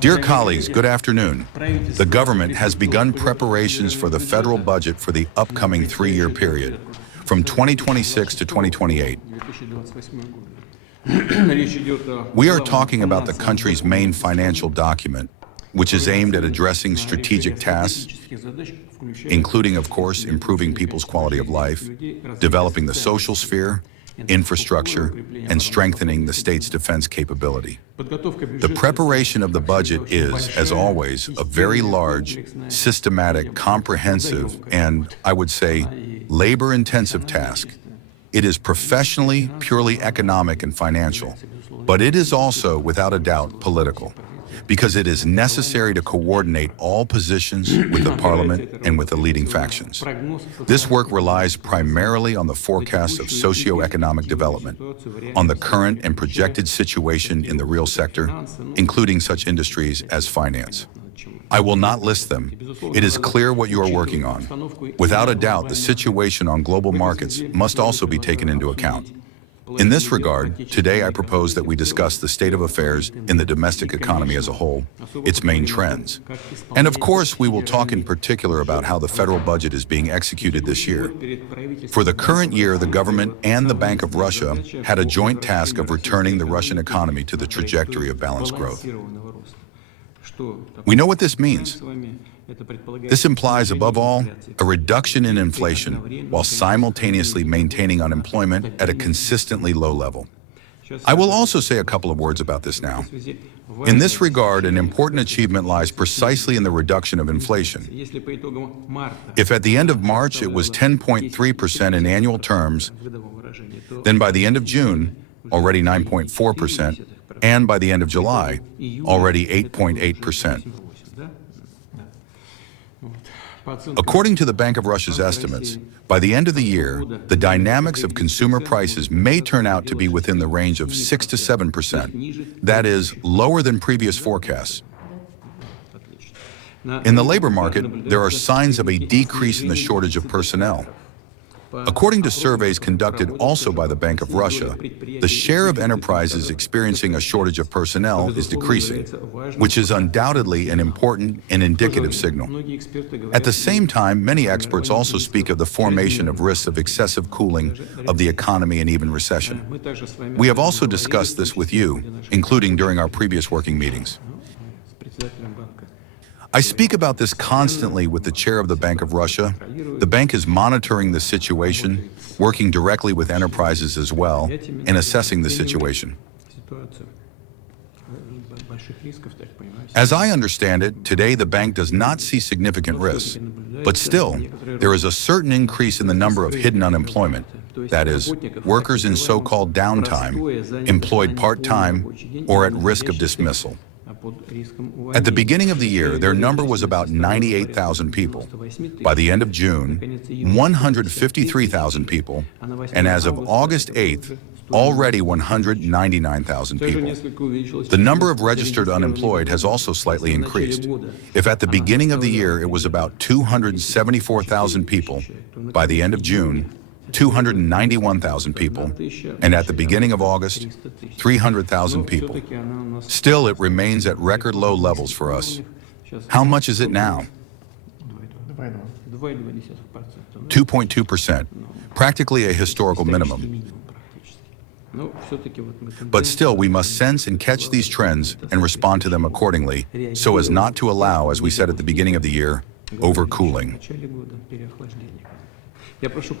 Dear colleagues, good afternoon. The government has begun preparations for the federal budget for the upcoming three-year period, from 2026 to 2028. We are talking about the country's main financial document, which is aimed at addressing strategic tasks, including, of course, improving people's quality of life, developing the social sphere, infrastructure, and strengthening the state's defense capability. The preparation of the budget is, as always, a very large, systematic, comprehensive, and, I would say, labor-intensive task. It is professionally, purely economic and financial, but it is also, without a doubt, political, because it is necessary to coordinate all positions with the parliament and with the leading factions. This work relies primarily on the forecasts of socio-economic development, on the current and projected situation in the real sector, including such industries as finance. I will not list them. It is clear what you are working on. Without a doubt, the situation on global markets must also be taken into account. In this regard, today I propose that we discuss the state of affairs in the domestic economy as a whole, its main trends. And of course, we will talk in particular about how the federal budget is being executed this year. For the current year, the government and the Bank of Russia had a joint task of returning the Russian economy to the trajectory of balanced growth. We know what this means. This implies, above all, a reduction in inflation while simultaneously maintaining unemployment at a consistently low level. I will also say a couple of words about this now. In this regard, an important achievement lies precisely in the reduction of inflation. If at the end of March it was 10.3% in annual terms, then by the end of June, already 9.4%, and by the end of July, already 8.8%. According to the Bank of Russia's estimates, by the end of the year, the dynamics of consumer prices may turn out to be within the range of 6 to 7%. That is, lower than previous forecasts. In the labor market, there are signs of a decrease in the shortage of personnel. According to surveys conducted also by the Bank of Russia, the share of enterprises experiencing a shortage of personnel is decreasing, which is undoubtedly an important and indicative signal. At the same time, many experts also speak of the formation of risks of excessive cooling of the economy and even recession. We have also discussed this with you, including during our previous working meetings. I speak about this constantly with the chair of the Bank of Russia. The bank is monitoring the situation, working directly with enterprises as well, and assessing the situation. As I understand it, today the bank does not see significant risks, but still, there is a certain increase in the number of hidden unemployment, that is, workers in so-called downtime, employed part-time, or at risk of dismissal. At the beginning of the year, their number was about 98,000 people. By the end of June, 153,000 people, and as of August 8th, already 199,000 people. The number of registered unemployed has also slightly increased. If at the beginning of the year it was about 274,000 people, by the end of June, 291,000 people, and at the beginning of August, 300,000 people. Still, it remains at record low levels for us. How much is it now? 2.2%, practically a historical minimum. But still, we must sense and catch these trends and respond to them accordingly, so as not to allow, as we said at the beginning of the year, overcooling.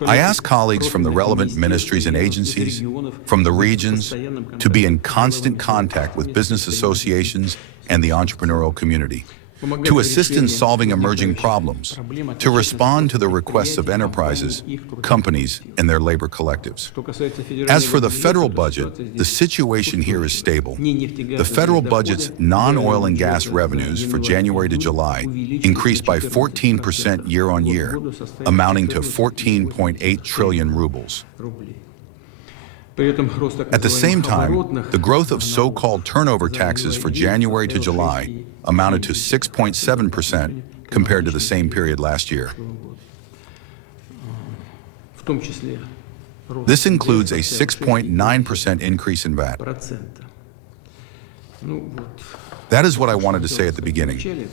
I ask colleagues from the relevant ministries and agencies, from the regions, to be in constant contact with business associations and the entrepreneurial community, to assist in solving emerging problems, to respond to the requests of enterprises, companies, and their labor collectives. As for the federal budget, the situation here is stable. The federal budget's non-oil and gas revenues for January to July increased by 14% year on year, amounting to 14.8 trillion rubles. At the same time, the growth of so-called turnover taxes for January to July amounted to 6.7% compared to the same period last year. This includes a 6.9% increase in VAT. That is what I wanted to say at the beginning.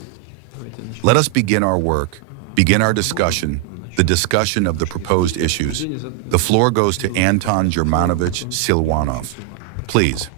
Let us begin our work, begin our discussion, the discussion of the proposed issues. The floor goes to Anton Germanovich Silwanov. Please.